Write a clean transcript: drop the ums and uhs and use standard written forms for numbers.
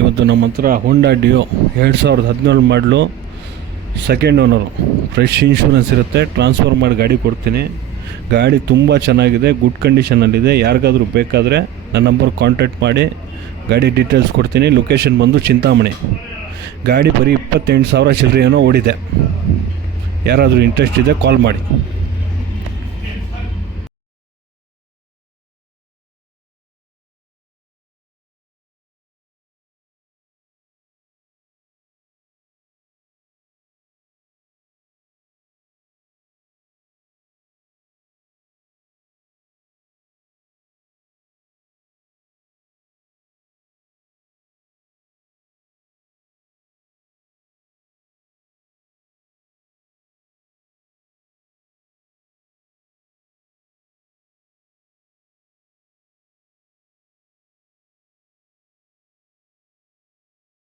ಇವತ್ತು ನಮ್ಮ ಹತ್ರ ಹೋಂಡಾ ಡಿಯೋ 2017 ಮಾಡಲು ಸೆಕೆಂಡ್ ಓನರು, ಫ್ರೆಶ್ ಇನ್ಶೂರೆನ್ಸ್ ಇರುತ್ತೆ, ಟ್ರಾನ್ಸ್ಫರ್ ಮಾಡಿ ಗಾಡಿ ಕೊಡ್ತೀನಿ. ಗಾಡಿ ತುಂಬ ಚೆನ್ನಾಗಿದೆ, ಗುಡ್ ಕಂಡೀಷನಲ್ಲಿದೆ. ಯಾರಿಗಾದರೂ ಬೇಕಾದರೆ ನನ್ನ ನಂಬರ್ ಕಾಂಟ್ಯಾಕ್ಟ್ ಮಾಡಿ ಗಾಡಿ ಡೀಟೇಲ್ಸ್ ಕೊಡ್ತೀನಿ. ಲೊಕೇಶನ್ ಬಂದು ಚಿಂತಾಮಣಿ. ಗಾಡಿ ಬರೀ 28,000 ಚಿಲ್ಲರೆ ಏನೋ ಓಡಿದೆ. ಯಾರಾದರೂ ಇಂಟ್ರೆಸ್ಟ್ ಇದೆ ಕಾಲ್ ಮಾಡಿ.